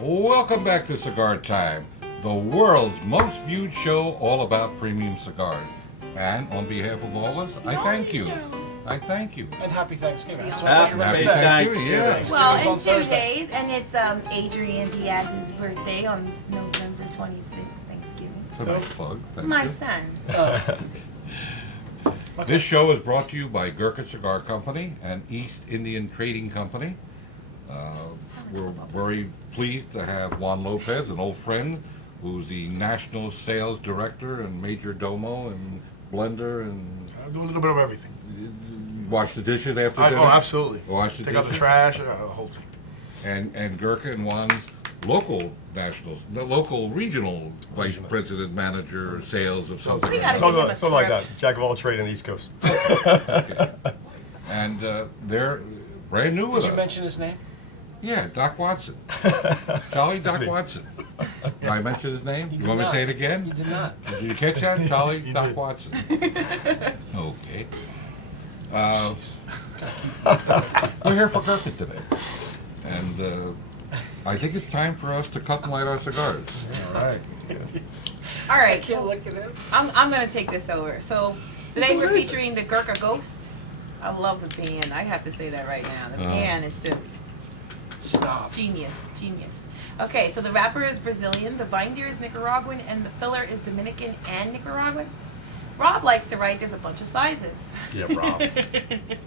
Welcome back to Cigar Time, the world's most viewed show all about premium cigars. And on behalf of all of us, I thank you. I thank you. And happy Thanksgiving. That's what Happy you're going to say. Thanksgiving, yeah. Well, in on 2 Thursday. days, and it's Adrian Diaz's birthday on November 26th, Thanksgiving. It's a nice plug. Thank My you. son. This show is brought to you by Gurkha Cigar Company and East Indian Trading Company. We're very pleased to have Juan Lopez, an old friend, who's the National Sales Director and Major Domo and blender and I do a little bit of everything. wash the dishes after dinner. Oh, absolutely. Wash the Take out the dishes. trash, the whole thing. And Gurkha and Juan's local regional vice president, manager, sales of something. We gotta like give him a Something like that. script. Jack of all trades on the East Coast. that. Okay. And they're brand new with Did you us. mention his name? Yeah, Doc Watson. Charlie Doc me. Watson. Did I mention his name? You want me to not. say it again? You did not. Did you catch that? Charlie You Doc did. Watson. Okay. We're here for Gurkha today. And I think it's time for us to cut and light our cigars. All right. All right, Can't look at him. I'm going to take this over. So today we're featuring the Gurkha Ghost. I love the pan. I have to say that right now. The pan is just Stop. genius. Okay, so the wrapper is Brazilian, the binder is Nicaraguan, and the filler is Dominican and Nicaraguan. Rob likes to write there's a bunch of sizes. Yeah, Rob.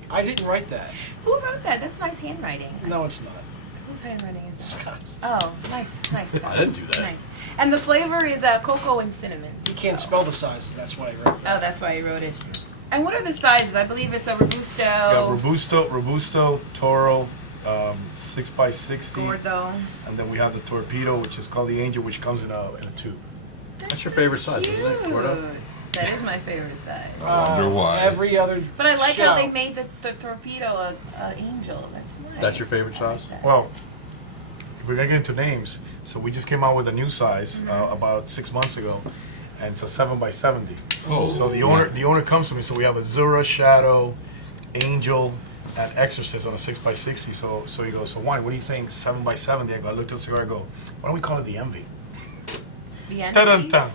I didn't write that. Who wrote that? That's nice handwriting. No, it's not. Whose handwriting is that? Scott's. Oh, nice. I didn't do that. Nice. And the flavor is cocoa and cinnamon. You can't spell the sizes. That's why I wrote that. Oh, that's why you wrote it. And what are the sizes? I believe it's a Robusto, Got Robusto, Toro, 6x60, Gordo. and then we have the Torpedo, which is called the Angel, which comes in a tube. That's your favorite size, isn't it, Gordo? Cute. That is my favorite size. I wonder why. Every other But I like show. how they made the Torpedo a angel. That's nice. That's your favorite I like size? that. Well, if we're gonna get into names, so we just came out with a new size about 6 months ago, and it's a 7x70. Oh, So the yeah. owner comes to me. So we have a Zura, Shadow, Angel, and Exorcist on a 6x60. So he goes, so Juan, what do you think? 7x70. I looked at the cigar. I go, why don't we call it the Envy? The end. Dun dun dun.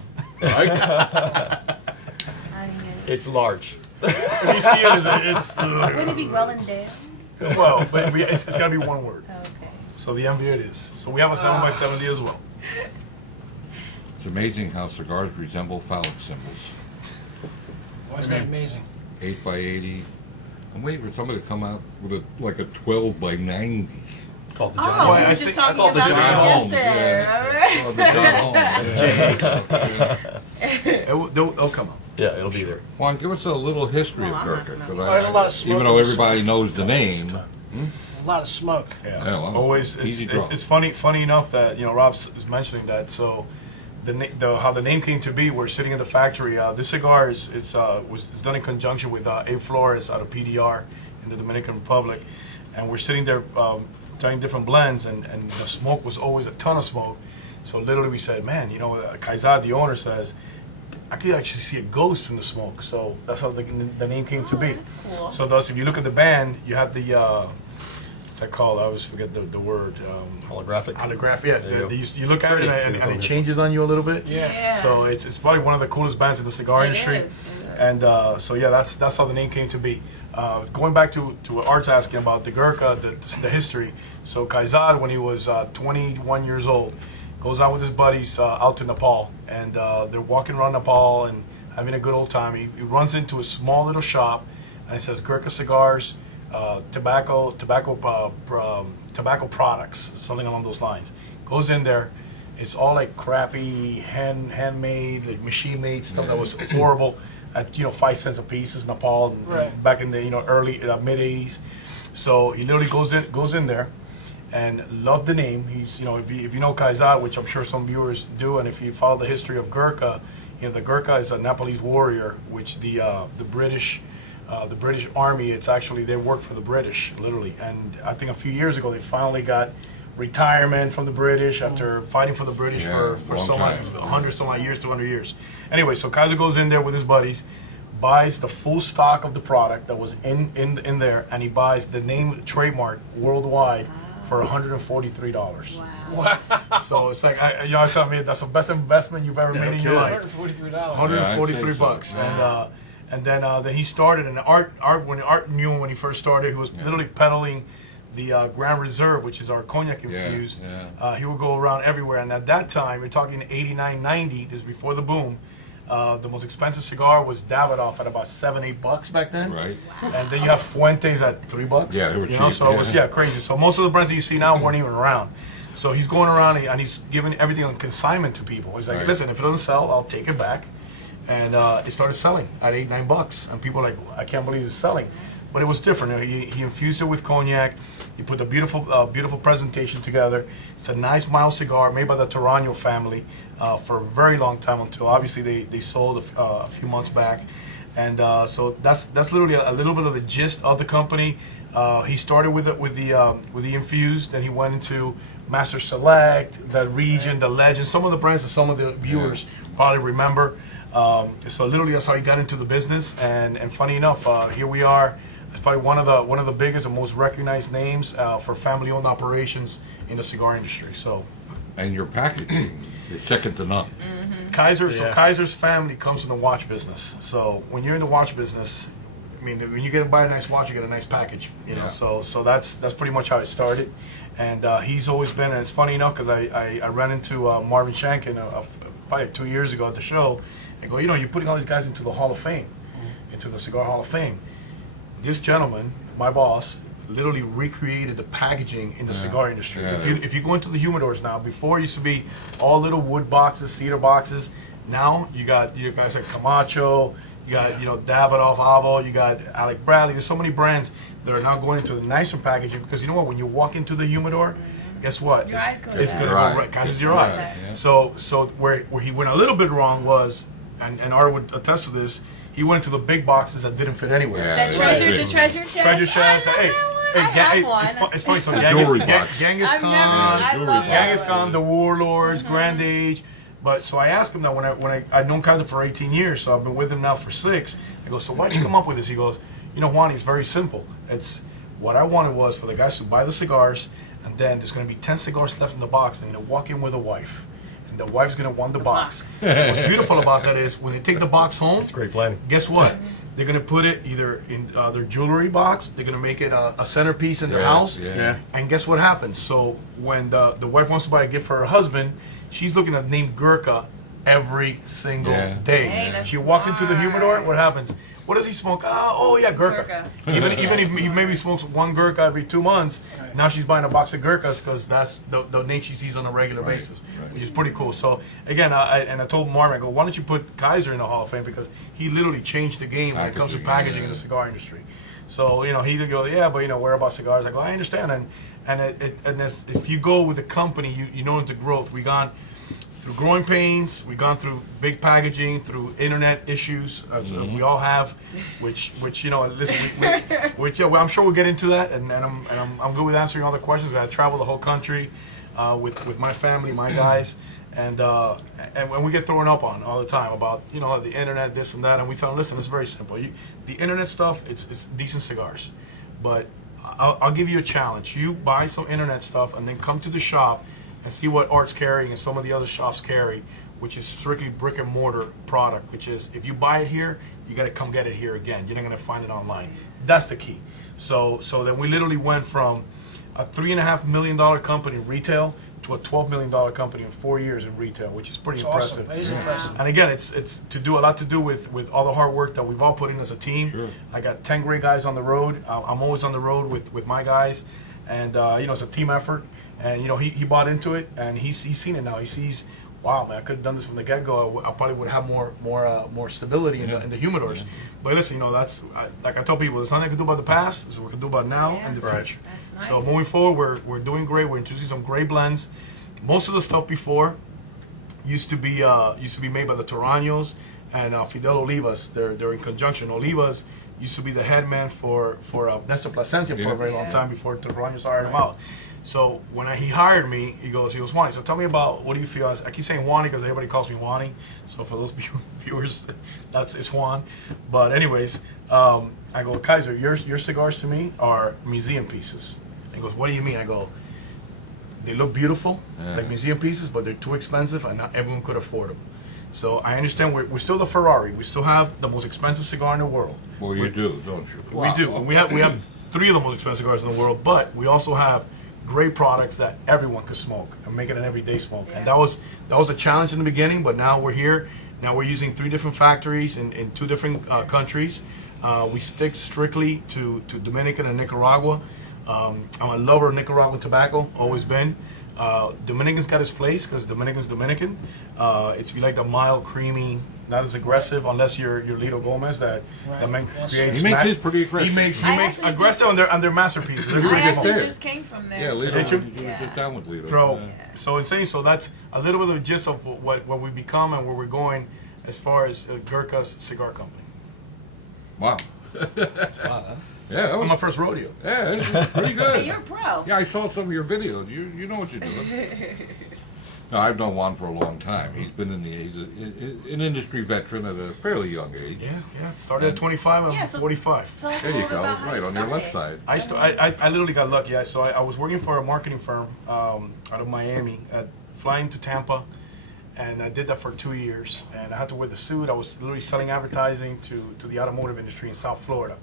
It's large. If you see it, it's Would it be well and dead? well, but it's got to be one word. Okay. So the Envy it is. So we have a 7x70 as well. It's amazing how cigars resemble phallic symbols. Why is that amazing? 8 by 80. I'm waiting for somebody to come out with like a 12 by 90. Called the Oh, John. Well, we I were just think- talking I thought the about John that Holmes, yesterday. yeah. All right. They'll come out. Yeah, it'll be there. Juan, give us a little history Well, of I'm not Gurkha. smoking. 'cause Oh, there's a lot of smoke even though in the everybody knows the name, A lot of smoke. Yeah, Yeah, well, always. easy It's, draw. it's funny enough that Rob is mentioning that. So, how the name came to be. We're sitting in the factory. This cigar is was done in conjunction with Abe Flores out of PDR in the Dominican Republic, and we're sitting there trying different blends, and the smoke was always a ton of smoke. So literally we said, man, Kaizad, the owner, says, I could actually see a ghost in the smoke. So that's how the name came to be. That's cool. So thus, if you look at the band, you have the what's that called? I always forget the word. Holographic. Holograph. Yeah. There you go. You look at it and it changes on you a little bit. Yeah. So it's probably one of the coolest bands in the cigar It industry. is, it is. And so yeah, that's how the name came to be. Going back to what Art's asking about the Gurkha, the history. So Kaizad, when he was 21 years old, goes out with his buddies out to Nepal, and they're walking around Nepal and having a good old time. He runs into a small little shop, and it says Gurkha Cigars, tobacco products, something along those lines. Goes in there. It's all like crappy handmade, like machine-made stuff that was horrible at 5 cents a piece. Is Nepal Right. back in the early mid '80s. So he literally goes in there, and loved the name. He's if you know Kaizad, which I'm sure some viewers do, and if you follow the history of Gurkha, the Gurkha is a Nepalese warrior, which the British Army. It's actually they work for the British literally, and I think a few years ago they finally got retirement from the British after fighting for the British Yeah, for long so time. much, 100 some odd years, 200 years. Anyway, so Kaiser goes in there with his buddies, buys the full stock of the product that was in there, and he buys the name trademark worldwide for $143. Wow. So it's like, I tell me that's the best investment you've ever made in your life. $143. $143, and then he started. And when Art knew him when he first started, he was literally peddling the Grand Reserve, which is our cognac infused. He would go around everywhere, and at that time, we're talking 89, 90, this is before the boom. The most expensive cigar was Davidoff at about $7-8 back then. Right. And then you have Fuentes at $3. Yeah, they were you know, cheap, so it was crazy. So most of the brands that you see now weren't even around. So he's going around and he's giving everything on consignment to people. He's like, Right. listen, if it doesn't sell, I'll take it back. And it started selling at $8-9, and people are like, I can't believe it's selling. But it was different. He infused it with cognac. He put a beautiful presentation together. It's a nice mild cigar made by the Toraño family for a very long time, until obviously they sold a few months back. And so that's literally a little bit of the gist of the company. He started with the infused, then he went into Master Select, the Region, the Legend, some of the brands that some of the viewers probably remember. So literally that's how he got into the business. And funny enough, here we are. It's probably one of the biggest and most recognized names for family-owned operations in the cigar industry. So, And your packaging is second to none. So Kaiser's family comes from the watch business. So when you're in the watch business, I mean, when you get to buy a nice watch, you get a nice package. You know, Yeah. so that's pretty much how it started. And he's always been. And it's funny enough because I ran into Marvin Shankin probably 2 years ago at the show. I go, you're putting all these guys into the Hall of Fame, into the Cigar Hall of Fame. This gentleman, my boss, literally recreated the packaging in the cigar industry. Yeah. If you go into the humidors now, before it used to be all little wood boxes, cedar boxes. Now you got guys like Camacho, you got Davidoff, Avo, you got Alec Bradley. There's so many brands that are now going into the nicer packaging, because you know what? When you walk into the humidor, guess what? Your eyes go it's down. gonna Right. go right, catches your eye. Yeah. So where he went a little bit wrong was, and Art would attest to this, he went to the big boxes that didn't fit anywhere. Yeah. The Right. treasure chest. Treasure chest. I Hey, love that one. I have one. it's funny. So Jewelry box. Genghis I've Khan, never. I jewelry love box. that Genghis one. Khan, the Warlords, Grand Age. But so I asked him that when I'd known Kaiser for 18 years, so I've been with him now for 6. I go, so why'd you come up with this? He goes, Juan, it's very simple. It's what I wanted was for the guys to buy the cigars, and then there's going to be 10 cigars left in the box, and they're going to walk in with a wife. And the wife's going to want the box. What's beautiful about that is when they take the box home, It's great planning. guess what? They're going to put it either in their jewelry box, they're going to make it a centerpiece in their house, and guess what happens? So when the wife wants to buy a gift for her husband, she's looking at the name Gurkha every single day. Hey, that's She walks into the smart. humidor, what happens? What does he smoke? Oh yeah, Gurkha. Gurkha. Even if he maybe smokes one Gurkha every 2 months, now she's buying a box of Gurkhas because that's the name she sees on a regular basis, which is pretty cool. So again, I told Marvin, I go, why don't you put Kaiser in the Hall of Fame, because he literally changed the game when it comes to packaging in the cigar industry. So he goes, yeah, but where about cigars? I go, I understand, and if you go with a company, you know into growth. We gone through growing pains, we've gone through big packaging, through internet issues, as we all have, which listen, I'm sure we'll get into that, and I'm good with answering all the questions. I travel the whole country with my family, my guys, and when we get thrown up on all the time about the internet, this and that, and we tell them, listen, it's very simple. The internet stuff, it's decent cigars, but I'll give you a challenge. You buy some internet stuff and then come to the shop and see what Art's carrying and some of the other shops carry, which is strictly brick and mortar product, which is if you buy it here, you got to come get it here again. You're not going to find it online. That's the key. So then we literally went from a $3.5 million company in retail to a $12 million company in 4 years in retail, which is pretty It's awesome. impressive. That is impressive. And again, it's a lot to do with all the hard work that we've all put in as a team. Sure. I got 10 great guys on the road. I'm always on the road with my guys, and it's a team effort. And he bought into it, and he's seen it now. He sees, wow, man, I could have done this from the get-go. I probably would have more stability in the humidors. But listen, that's like I tell people, there's nothing I can do about the past. It's what we can do about now and the future. That's So nice. moving forward, we're doing great. We're introducing some great blends. Most of the stuff before used to be made by the Toraños and Fidel Olivas. They're in conjunction. Olivas used to be the head man for Nestor Plasencia for a very long time before Toraños hired him out. So when he hired me, he goes, Juani, so tell me about, what do you feel? I keep saying Juani because everybody calls me Juani. So for those viewers, it's Juan. But anyways, I go, Kaiser, your cigars to me are museum pieces. And he goes, what do you mean? I go, they look beautiful, Yeah. like museum pieces, but they're too expensive, and not everyone could afford them. So I understand we're still the Ferrari. We still have the most expensive cigar in the world. Well, you do, don't you? We do. And we have 3 of the most expensive cigars in the world, but we also have great products that everyone could smoke and make it an everyday smoke. And that was a challenge in the beginning, but now we're here. Now we're using 3 different factories in 2 different countries. We stick strictly to Dominican and Nicaragua. I'm a lover of Nicaraguan tobacco, always been. Dominican's got its place because Dominican's Dominican. It's if you like the mild, creamy, not as aggressive, unless you're Lito Gomez that man Yes. creates. He makes his pretty aggressive. He makes I actually aggressive on their masterpieces. They're I pretty actually good. there. just came from there. Yeah, Lito, Did you? you Yeah. sit down with Lito. Bro, Yeah. so insane. So that's a little bit of the gist of what we become and where we're going as far as Gurkha's cigar company. Wow. Yeah, that On was, my first rodeo. yeah, it's pretty Hey, good. you're a pro. Yeah, I saw some of your videos. You know what you're doing. No, I've known Juan for a long time. He's been he's an industry veteran at a fairly young age. Yeah. Started at 25. I'm Yeah, so- 45. Tell us a There you little bit go, about how right you on your left started. side. I literally got lucky. So I was working for a marketing firm out of Miami, flying to Tampa, and I did that for 2 years. And I had to wear the suit. I was literally selling advertising to the automotive industry in South Florida.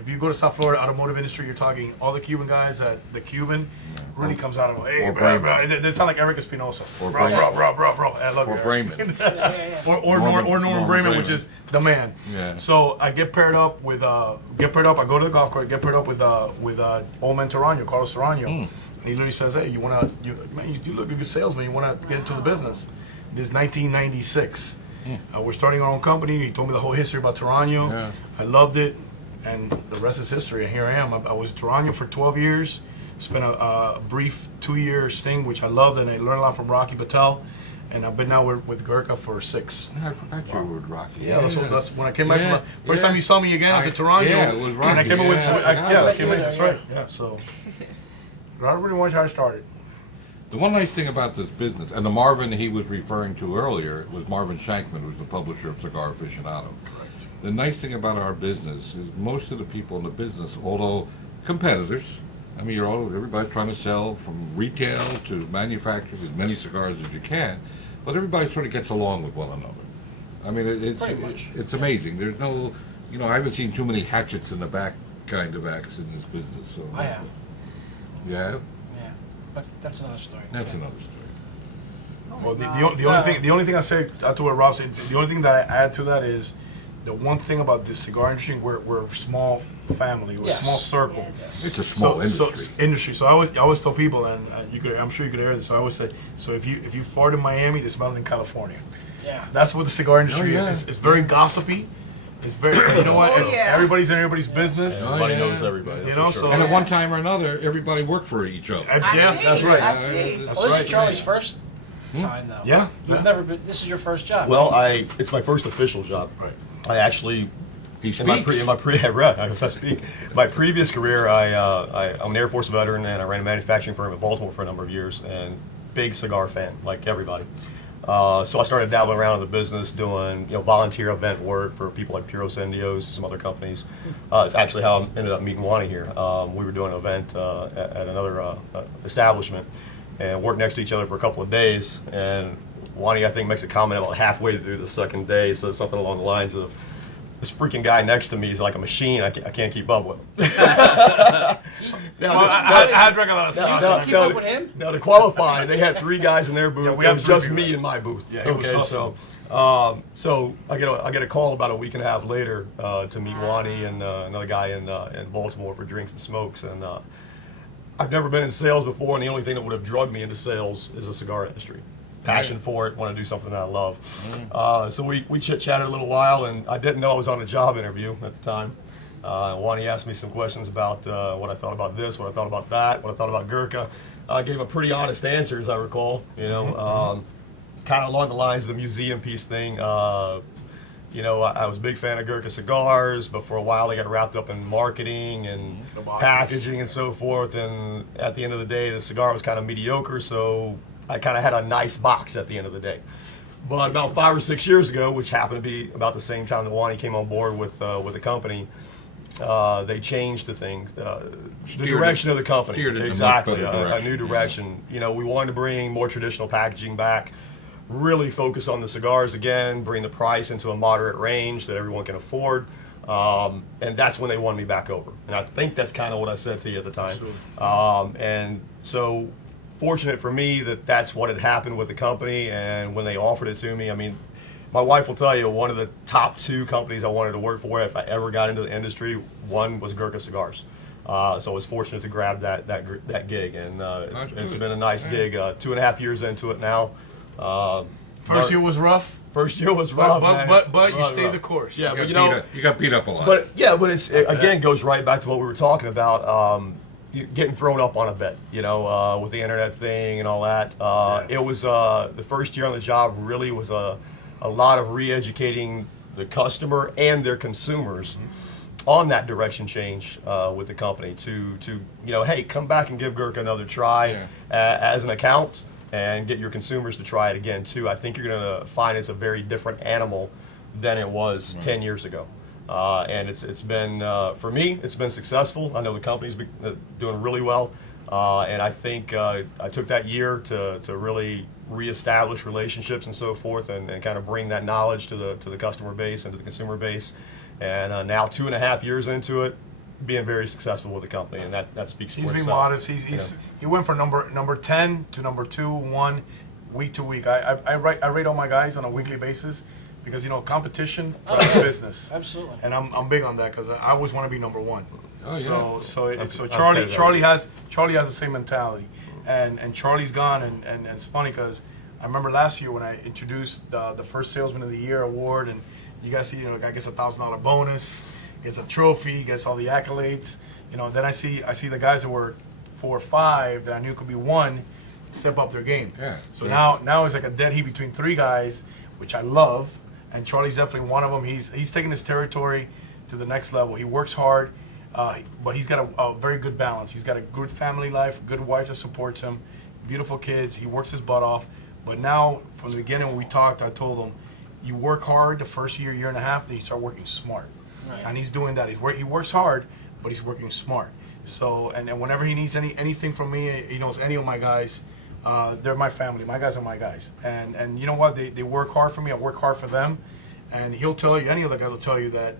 If you go to South Florida automotive industry, you're talking all the Cuban guys. The Cuban really comes out of hey, Or bro, Bremen. bro. They sound like Eric Espinosa. Or Bro, Bremen. bro. I love Or you, Eric. Bremen. Or Norman Norman Bremen, which Bremen. is the man. Yeah. So I get paired up with I go to the golf course, get paired up with old man Tarano, Carlos Tarano. And he literally says, "Hey, you do look like a good salesman. You wanna get into the business?" This is 1996. We're starting our own company. He told me the whole history about Tarano. Yeah. I loved it, and the rest is history. And here I am. I was Tarano for 12 years. Spent a brief 2-year sting, which I loved, and I learned a lot from Rocky Patel. And I've been now with Gurkha for 6. I forgot you were with Rocky. Yeah, that's when I came back Yeah, from the first yeah. time you saw me again. I was at Toronto. Yeah, it was And I Rocky. came in with, Yeah, I forgot I about came in. that. That's right. Yeah, so I really want how I started. The one nice thing about this business, and the Marvin he was referring to earlier was Marvin Shankman, who's the publisher of Cigar Aficionado. The nice thing about our business is most of the people in the business, although competitors, I mean, everybody's trying to sell from retail to manufacture as many cigars as you can, but everybody sort of gets along with one another. I mean, Pretty much. it's amazing. There's no, I haven't seen too many hatchets in the back kind of acts in this business. So I have. Yeah, Yeah. But that's another story. that's another story. Oh my Well, God. the only thing I say to what Rob said, the only thing that I add to that is the one thing about the cigar industry, we're a small family, we're Yes. a small circle. Yes. It's a small industry. So I always tell people, and I'm sure you could hear this. So I always say, so if you fart in Miami, they smell it in California. Yeah. That's what the cigar industry Oh, is. yeah. It's very gossipy. It's very, you know what? Oh, yeah. Everybody's in everybody's business. Oh, Everybody yeah. knows everybody. You that's know, for sure. so- And at one time or another, everybody worked for each other. And I yeah, see, that's right. I see. That's Well, this right. is Charlie's first time, though. Yeah. You've never been. This is your first job. Well, it's my first official job. Right. I actually He in my speaks. I speak. My previous career, I'm an Air Force veteran, and I ran a manufacturing firm in Baltimore for a number of years, and big cigar fan, like everybody. So I started dabbling around in the business, doing volunteer event work for people like Puro Sendios, some other companies. It's actually how I ended up meeting Wani here. We were doing an event at another establishment, and worked next to each other for a couple of days. And Wani, I think, makes a comment about halfway through the second day, says something along the lines of, "This freaking guy next to me is like a machine. I can't keep up with him." Well, I drank a lot of No, scotch. no. keep up with him? Now to qualify, they had 3 guys in their booth. Yeah, we it had was 3 just people. me in my booth. Yeah, it was okay, awesome. so I get a call about a week and a half later to meet Wani and another guy in Baltimore for drinks and smokes, and I've never been in sales before, and the only thing that would have drugged me into sales is the cigar industry. Passion for it, want to do something that I love. So we chit-chatted a little while, and I didn't know I was on a job interview at the time. Wani asked me some questions about what I thought about this, what I thought about that, what I thought about Gurkha. I gave him a pretty honest answer, as I recall, kind of along the lines of the museum piece thing. I was a big fan of Gurkha cigars, but for a while they got wrapped up in marketing and The boxes. packaging and so forth, and at the end of the day, the cigar was kind of mediocre, so I kind of had a nice box at the end of the day. But about 5 or 6 years ago, which happened to be about the same time that Wani came on board with the company, they changed the thing, the Steered direction it- of the company. steered it in a much Exactly, better a direction, new yeah. direction. You know, we wanted to bring more traditional packaging back, really focus on the cigars again, bring the price into a moderate range that everyone can afford. And that's when they won me back over. And I think that's kind of what I said to you at the time. And so fortunate for me that that's what had happened with the company. And when they offered it to me, I mean, my wife will tell you one of the top 2 companies I wanted to work for if I ever got into the industry, one was Gurkha Cigars. So I was fortunate to grab that gig, and it's been a nice gig. 2.5 years into it now. First year was rough, First year was rough, man. but you Rough, stayed rough. the course. Yeah, You but got you know, beat up- you got beat up a lot. but it again goes right back to what we were talking about. Getting thrown up on a bed, you know, with the internet thing and all that. It was the first year on the job really was a lot of re-educating the customer and their consumers on that direction change with the company to you know, hey, come back and give Gurkha another try as an account and get your consumers to try it again too. I think you're going to find it's a very different animal than it was 10 years ago. And it's been, for me, it's been successful. I know the company's doing really well. And I think I took that year to really reestablish relationships and so forth and kind of bring that knowledge to the customer base and to the consumer base. And now 2.5 years into it, being very successful with the company, and that speaks for He's itself. being modest. you know. He went from number 10 to number 2, 1, week to week. I rate all my guys on a weekly basis because, you know, competition is business. Absolutely. And I'm big on that because I always want to be number 1. Oh, yeah. So I've Charlie paid that. Charlie has the same mentality, and Charlie's gone, and it's funny because I remember last year when I introduced the first Salesman of the Year award, and you guys see, you know, the guy gets a $1,000 bonus, gets a trophy, gets all the accolades, you know. Then I see the guys that were 4 or 5 that I knew could be 1 step up their game. Yeah. So Yeah. now it's like a dead heat between 3 guys, which I love, and Charlie's definitely one of them. He's taking his territory to the next level. He works hard, but he's got a very good balance. He's got a good family life, a good wife that supports him, beautiful kids. He works his butt off. But now, from the beginning when we talked, I told him, you work hard the first year, year and a half, then you start working smart. Right. And he's doing that. He works hard, but he's working smart. So, and whenever he needs anything from me, he knows any of my guys, they're my family. My guys are my guys. And you know what? They work hard for me. I work hard for them. And he'll tell you, any other guy will tell you that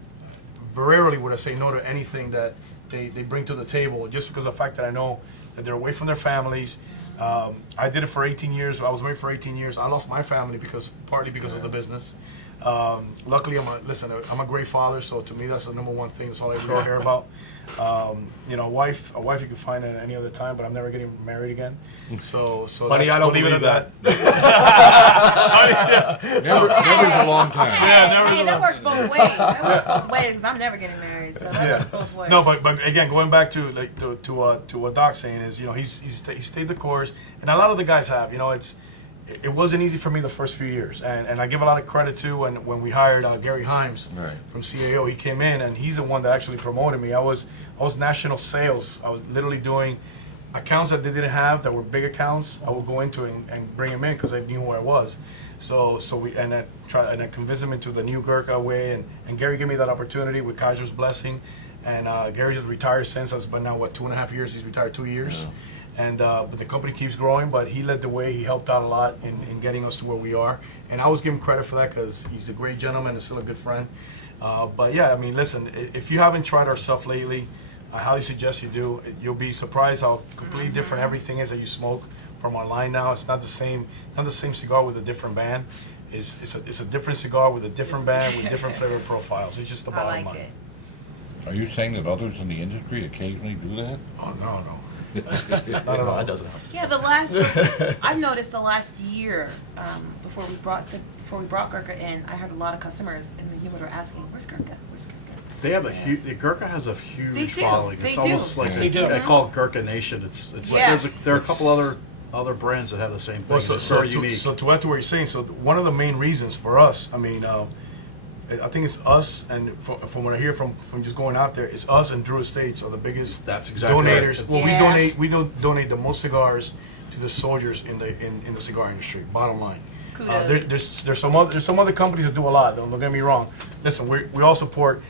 very rarely would I say no to anything that they bring to the table, just because of the fact that I know that they're away from their families. I did it for 18 years. I was away for 18 years. I lost my family partly because of the business. Luckily, I'm a great father, so to me that's the number one thing. That's all I really care about. You know, a wife you can find at any other time, but I'm never getting married again. So Honey, that's- I don't leave it believe at that. Never's a long time. Hey, that works both ways. That works both ways because I'm never getting married, so that works both ways. No, but again, going back to like to what Doc's saying is, you know, he stayed the course, and a lot of the guys have. You know, it wasn't easy for me the first few years, and I give a lot of credit to when we hired Gary Himes Right. from CAO. He came in, and he's the one that actually promoted me. I was national sales. I was literally doing accounts that they didn't have that were big accounts. I would go into and bring them in because I knew who I was. So I convinced him into the new Gurkha way, and Gary gave me that opportunity with Kaiser's blessing. And Gary just retired since. That's been now 2.5 years. He's retired 2 years. Yeah. And but the company keeps growing. But he led the way. He helped out a lot in getting us to where we are. And I always give him credit for that because he's a great gentleman and still a good friend. But yeah, I mean, listen, if you haven't tried our stuff lately, I highly suggest you do. You'll be surprised how completely different everything is that you smoke from our line now. It's not the same. It's not the same cigar with a different band. It's a different cigar with a different band with different flavor profiles. It's just the I bottom like line. it. Are you saying that others in the industry occasionally do that? Oh no. Not at all. That doesn't happen. Yeah, I've noticed the last year before we brought Gurkha in, I heard a lot of customers in the humidor asking, "Where's Gurkha? Where's Gurkha?" They have the Gurkha has a They huge do. following. They It's do. almost like They do. they call it Gurkha Nation. It's Yeah. there are a couple other brands that have the same thing. Well, It's very unique. So to add to what you're saying, so one of the main reasons for us, I mean, I think it's us, and from what I hear from just going out there, it's us and Drew Estates are the biggest That's exactly donators. right. Well, Yeah. we donate the most cigars to the soldiers in the cigar industry. Bottom line. Kudos. There's some other companies that do a lot. Don't get me wrong. Listen, we all support.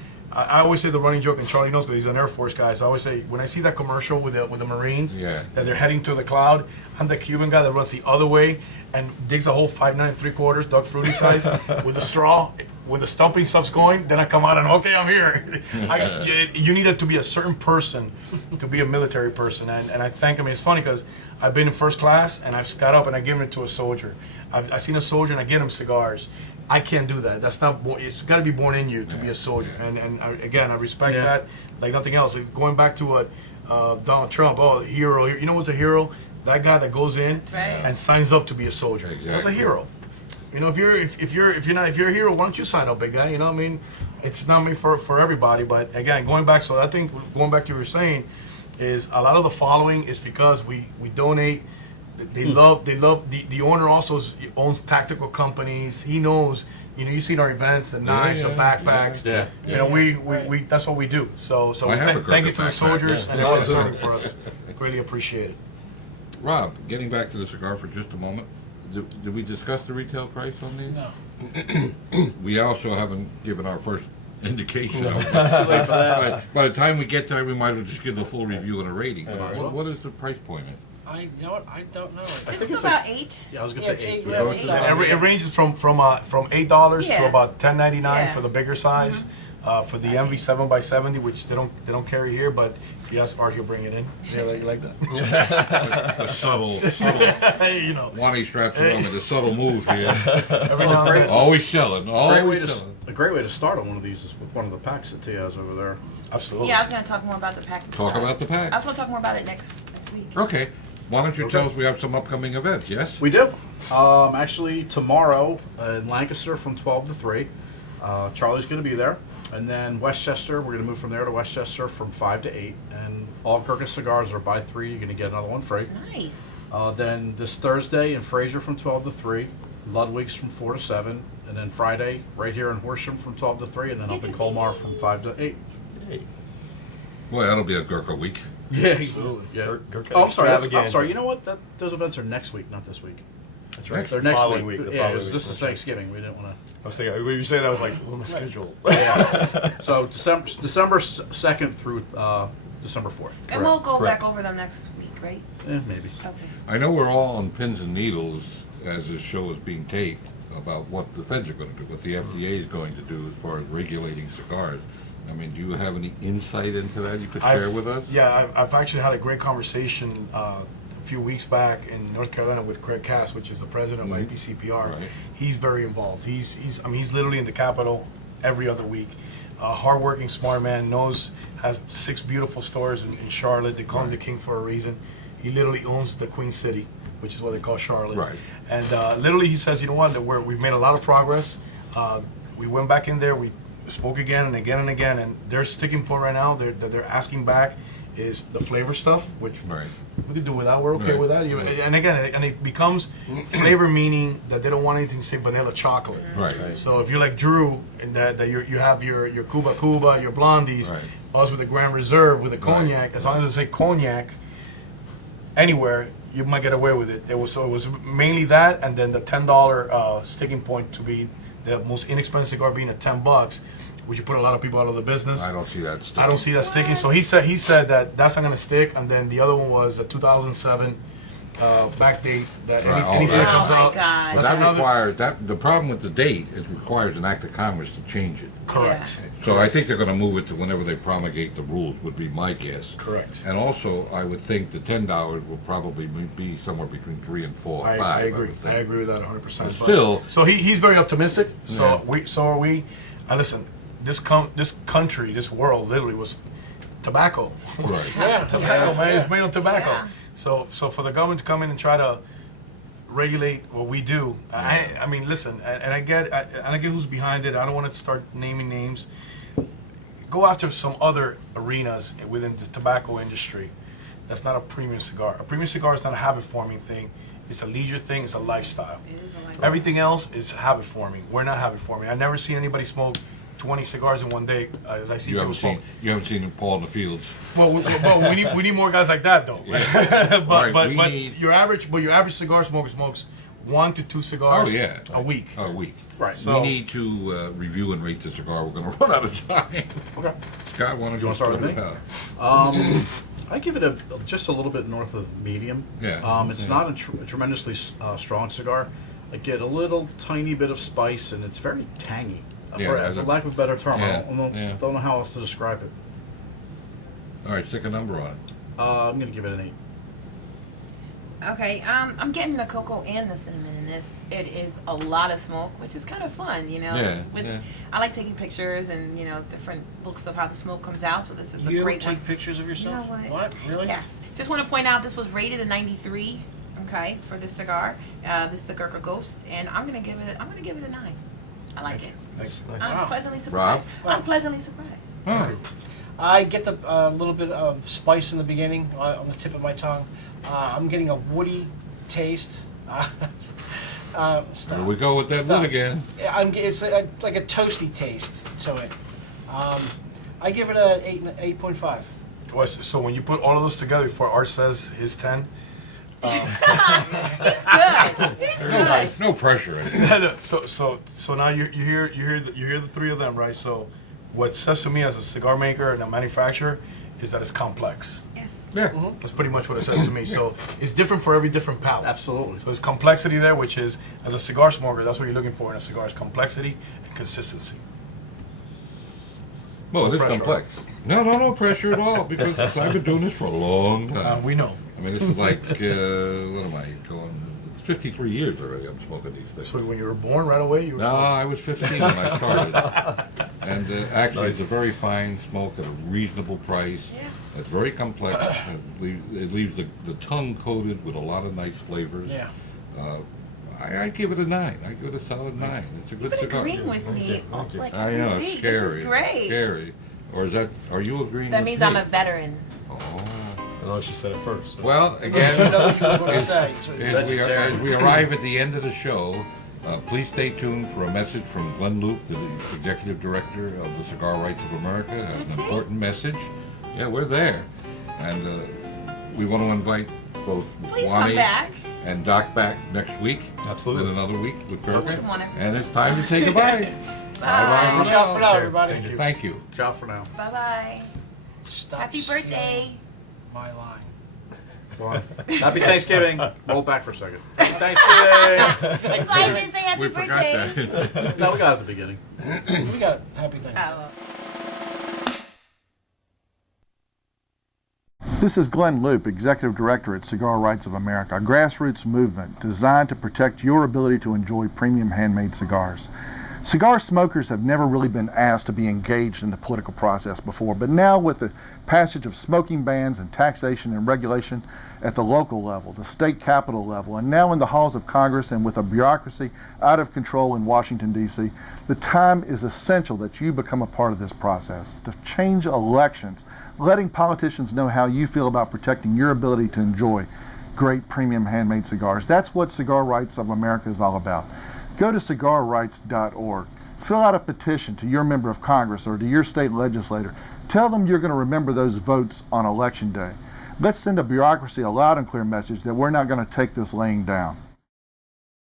I always say the running joke, and Charlie knows because he's an Air Force guy. So I always say when I see that commercial with the Marines, Yeah. that they're heading to the cloud, I'm the Cuban guy that runs the other way and digs a hole 5'9" 3/4, Doug Fruity size, with the straw, with the stumping stuff's going. Then I come out and okay, I'm here. You needed to be a certain person to be a military person, and I thank him. It's funny because I've been in first class and I've got up and I give it to a soldier. I've seen a soldier and I get him cigars. I can't do that. That's not. It's got to be born in you to be a soldier. And again, I respect that like nothing else. Going back to what Donald Trump. Oh, hero. You know what's a hero? That guy that goes in That's right. and signs up to be a soldier. Exactly. That's a hero. You know, if you're a hero, why don't you sign up, big guy? You know what I mean? It's not made for everybody. But again, going back. So I think going back to what you were saying is a lot of the following is because we donate. They love the owner also owns tactical companies. He knows, you see our events, the knives, the backpacks. Yeah. You know, we that's what we do. So I have a thank you to Gurkha the soldiers backpack, and everyone serving for us. Greatly appreciate it. Rob, getting back to the cigar for just a moment, did we discuss the retail price on these? No. We also haven't given our first indication of it. Too late for that. By the time we get there, we might as well just give the full review and a rating. But Yeah. what is the price point at? You know what? I don't know. This think is it's about 8. Yeah, I was gonna Yeah, say 8. it's 8, Yeah, yeah, it's It ranges from $8 to Yeah. about $10.99 Yeah. for the bigger size. For the MV 7x70, which they don't carry here, but if you ask Art, he'll bring it in. Yeah, like that. The subtle, You know, Wani straps around with the subtle move here. every now and then. Always selling, A great way always to start on one of these is with one of the packs that T has over there. Absolutely. Yeah, I was going to talk more about the pack. Talk about the I pack. was going to talk more about it next week. Okay. Why don't you Okay. tell us we have some upcoming events, yes? We do. Actually, tomorrow in Lancaster from 12 to 3. Charlie's going to be there. And then Westchester, we're going to move from there to Westchester from 5 to 8. And all Gurkha cigars are buy 3. You're going to get another one free. Nice. Then this Thursday in Fraser from 12 to 3. Ludwig's from 4 to 7. And then Friday, right here in Horsham from 12 to 3. And then up in Colmar from 5 to 8. Boy, that'll be a Gurkha week. Yeah, absolutely. Yeah. Gurkha Oh, I'm sorry. I'm extravaganza. sorry. You know what? Those events are next week, not this week. That's right. They're next Following week. the Yeah, following this week, is that's right. Thanksgiving. We didn't want to. I was thinking, when you say that, I was like, well, my schedule. So December 2nd through December 4th. And we'll go correct. back over them next week, right? Maybe. Okay. I know we're all on pins and needles as this show is being taped about what the feds are going to do, what the FDA is going to do as far as regulating cigars. I mean, do you have any insight into that you could share with us? Yeah, I've actually had a great conversation a few weeks back in North Carolina with Craig Cass, which is the president of IPCPR. Right. He's very involved. He's literally in the Capitol every other week. Hardworking, smart man, has 6 beautiful stores in Charlotte. They call him the king for a reason. He literally owns the Queen City, which is what they call Charlotte. Right. And literally, he says, you know what? We've made a lot of progress. We went back in there. We spoke again and again and again. And their sticking point right now, they're asking back, is the flavor stuff, which Right. we could do without. We're okay Right. with that. Right. And again, and it becomes flavor, meaning that they don't want anything to say vanilla chocolate. Right. So if you're like Drew, and that you have your Cuba, your Blondies, Right. us with the Grand Reserve with the cognac. As long as they say cognac, anywhere you might get away with it. It was mainly that, and then the $10 sticking point to be the most inexpensive cigar being at $10, which you put a lot of people out of the business. I don't see that sticking. I don't see that sticking. So he said that that's not gonna stick. And then the other one was a 2007 back date that Right. Oh, anything that yeah. comes Oh, my out. God. But That's that another- requires, the problem with the date is it requires an act of Congress to change it. Correct. So I think they're going to move it to whenever they promulgate the rules, would be my guess. Correct. And also, I would think the $10 will probably be somewhere between 3 and 4 or 5. I agree. would think. I agree with that 100%. But still- so he's very optimistic. Yeah. So are we. And listen, this country, this world, literally was tobacco. Right. Yeah. Tobacco, man. It's made on tobacco. Yeah. So for the government to come in and try to regulate what we do, I mean, listen, and I get who's behind it. I don't want to start naming names. Go after some other arenas within the tobacco industry. That's not a premium cigar. A premium cigar is not a habit-forming thing. It's a leisure thing. It's a lifestyle. It is a lifestyle. Everything else is habit-forming. We're not habit-forming. I've never seen anybody smoke 20 cigars in one day, as I see You people haven't smoke. seen Paul in the fields. Well, we need more guys like that though. Right, but we need- your average cigar smoker smokes 1 to 2 cigars Oh, yeah. a week. A week. Right. So- We need to review and rate the cigar. We're going to run out of time. Okay. Scott, why don't You wanna start with me? I give it just a little bit north of medium. Yeah. It's Yeah. not a tremendously strong cigar. I get a little tiny bit of spice, and it's very tangy. Yeah, For as a- lack of a better term, yeah, don't know how else to describe it. All right, stick a number on it. I'm gonna give it an 8. Okay, I'm getting the cocoa and the cinnamon in this. It is a lot of smoke, which is kind of fun, you know. Yeah, With, yeah. I like taking pictures and, you know, different looks of how the smoke comes out, so this is a You great take one. pictures of yourself? You know What? Really? Yes. Just want to point out this was rated a 93, okay, for this cigar. This is the Gurkha Ghost, and I'm gonna give it a 9. I like it. Thanks. I'm Wow. pleasantly Rob? surprised. I'm pleasantly surprised. Oh, I get the little bit of spice in the beginning on the tip of my tongue. I'm getting a woody taste. here we go with that Stop. lid again. It's like a toasty taste to it. I give it a 8.5. So when you put all of those together, before Art says his 10, He's good. He's good. No pressure. Anymore. so now you hear the three of them, right? So what says to me as a cigar maker and a manufacturer is that it's complex. Yes. Yeah. That's pretty much what it says to me. So it's different for every different palate. Absolutely. So there's complexity there, which is, as a cigar smoker, that's what you're looking for in a cigar: is complexity and consistency. Well, it is pressure. complex. No pressure at all, because I've been doing this for a long time. We know. I mean, this is like, what am I going? It's 53 years already I'm smoking these things. So when you were born right away, you were. No, I was 15 when I started. And actually, it's a very fine smoke at a reasonable price. Yeah. It's very complex. It leaves the tongue coated with a lot of nice flavors. Yeah. I give it a 9. I give it a solid 9. It's a good You've been cigar. agreeing with me like I every know, it's week. scary. This is great. Scary. Or is that, are you agreeing That with means me? I'm a veteran. Oh. I know she said it first. So. Well, You again, know what he was going to say. So as we arrive at the end of the show, please stay tuned for a message from Glenn Luke, the Executive Director of the Cigar Rights of America. It has an That's it? important message. Yeah, we're there. And we want to invite both Please come Wani back. and Doc back next week. Absolutely. With another week with Gurkha. Come on, everybody. And it's time to say goodbye. Bye-bye Watch out for now, everybody. Thank you. Ciao for now. Bye-bye. Stop Happy stealing birthday. my line. Go on. Happy Thanksgiving. Roll back for a second. Happy Thanksgiving. That's why I didn't say happy We birthday. forgot that. No, we got it at the beginning. We got happy Thanksgiving. Oh. This is Glenn Loop, Executive Director at Cigar Rights of America, a grassroots movement designed to protect your ability to enjoy premium handmade cigars. Cigar smokers have never really been asked to be engaged in the political process before, but now with the passage of smoking bans and taxation and regulation at the local level, the state capitol level, and now in the halls of Congress and with a bureaucracy out of control in Washington, D.C., the time is essential that you become a part of this process, to change elections, letting politicians know how you feel about protecting your ability to enjoy great premium handmade cigars. That's what Cigar Rights of America is all about. Go to cigarrights.org. Fill out a petition to your member of Congress or to your state legislator. Tell them you're going to remember those votes on Election Day. Let's send a bureaucracy a loud and clear message that we're not going to take this laying down.